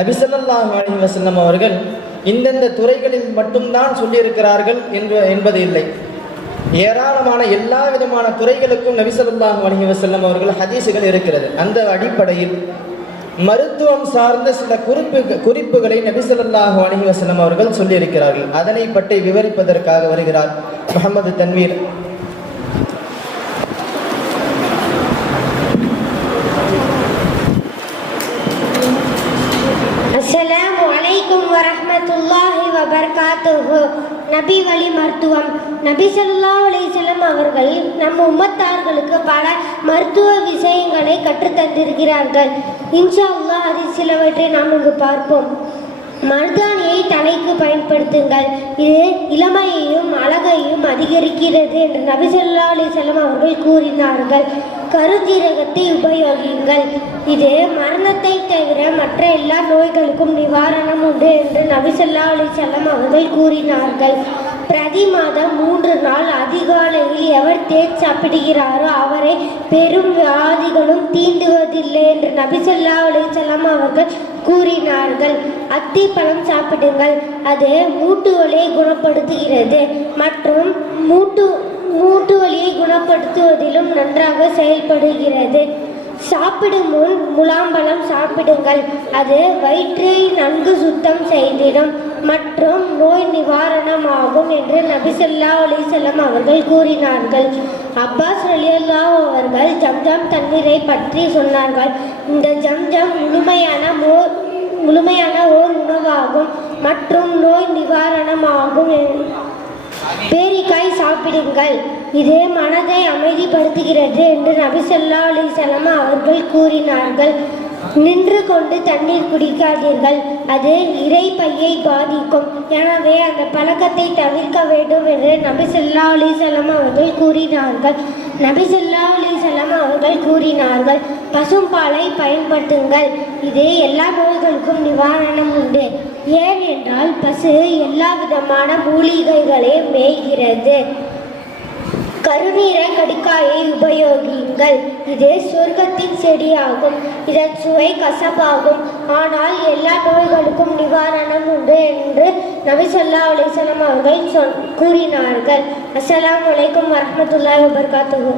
நபிசல்லாஹ் அலி வசல்லம் அவர்கள் இந்தந்த துறைகளில் மட்டும்தான் சொல்லியிருக்கிறார்கள் என்று என்பது இல்லை. ஏராளமான எல்லா விதமான துறைகளுக்கும் நபிசல்லாஹ் அலி வசல்லம் அவர்கள் ஹதீஸுகள் இருக்கிறது. அந்த அடிப்படையில் மருத்துவம் சார்ந்த சில குறிப்பு குறிப்புகளை நபிசல்லாஹு அலி வஸல்லம் அவர்கள் சொல்லியிருக்கிறார்கள். அதனை பற்றி விவரிப்பதற்காக வருகிறார் முகமது தன்வீர். வரமத்துல்லாஹி வரஹ்மத்துல்லாஹி நபி வழி மருத்துவம். நபி சொல்லா அலைஹி அவர்கள் நம் உம்மத்தார்களுக்கு பல மருத்துவ விஷயங்களை கற்றுத் தந்திருக்கிறார்கள் இன்ஷா அல்லா அது சிலவற்றை நாம் இங்கு பார்ப்போம். மருதாணியை தலைக்கு பயன்படுத்துங்கள். இது இளமையையும் அழகையும் அதிகரிக்கிறது என்று நபி சொல்லா அலைஹி அவர்கள் கூறினார்கள். கருஞ்சீரகத்தை உபயோகியுங்கள். இது மரணத்தை தவிர மற்ற எல்லா நோய்களுக்கும் நிவாரணம் உண்டு என்று நபி சொல்லா அலைஹி அவர்கள் கூறினார்கள். பிரதி மாதம் மூன்று நாள் அதிகாலையில் எவர் தேர் சாப்பிடுகிறாரோ அவரை பெரும் வியாதிகளும் தீண்டுவதில்லை என்று நபிசல்லா அலிசல்லாம் அவர்கள் கூறினார்கள். அத்திப்பழம் சாப்பிடுங்கள். அது மூட்டு வலியை குணப்படுத்துகிறது மற்றும் மூட்டு மூட்டு வலியை குணப்படுத்துவதிலும் நன்றாக செயல்படுகிறது. சாப்பிடும் முன் முலாம்பழம் சாப்பிடுங்கள். அது வயிற்றை நன்கு சுத்தம் செய்திடும் மற்றும் நோய் ஆகும் என்று நபிசல்லா ஸல்லல்லாஹு அவர்கள் கூறினார்கள். அப்பாஸ் அலியல்லா அவர்கள் ஜம்ஜம் தண்ணீரை பற்றி சொன்னார்கள். இந்த ஜம்ஜம் முழுமையான மோர் முழுமையான ஓர் உணவாகும். மற்றும் நோய் நிவாரணமாகும். பேரிக்காய் சாப்பிடுங்கள். இது மனதை அமைதிப்படுத்துகிறது என்று நபிசல்லா ஸல்லல்லாஹு அவர்கள் கூறினார்கள். நின்று கொண்டு தண்ணீர் குடிக்காதீர்கள். அது இறைப்பையை பாதிக்கும். எனவே அந்த பழக்கத்தை தவிர்க்க வேண்டும் என்று நபி ஸல்லல்லாஹு அவர்கள் கூறினார்கள். நபி ஸல்லல்லாஹு அவர்கள் கூறினார்கள் பசும்பாலை பயன்படுத்துங்கள். இது எல்லா நோய்களுக்கும் நிவாரணம் உண்டு. ஏன் என்றால் பசு எல்லா விதமான மூலிகைகளையும் மேய்கிறது. கருநீரை கடிக்காயை உபயோகியுங்கள். இது சொர்க்கத்தின் செடியாகும். இதன் சுவை கசப்பாகும். ஆனால் எல்லா நோய்களுக்கும் நிவாரணம் உண்டு என்று நபி ஸல்லல்லாஹு அலைஹி அவர்கள் சொல் கூறினார்கள். அஸ்லாம் அலைக்கும் வரஹ்மத்துல்லாஹி வபரகாத்துஹு.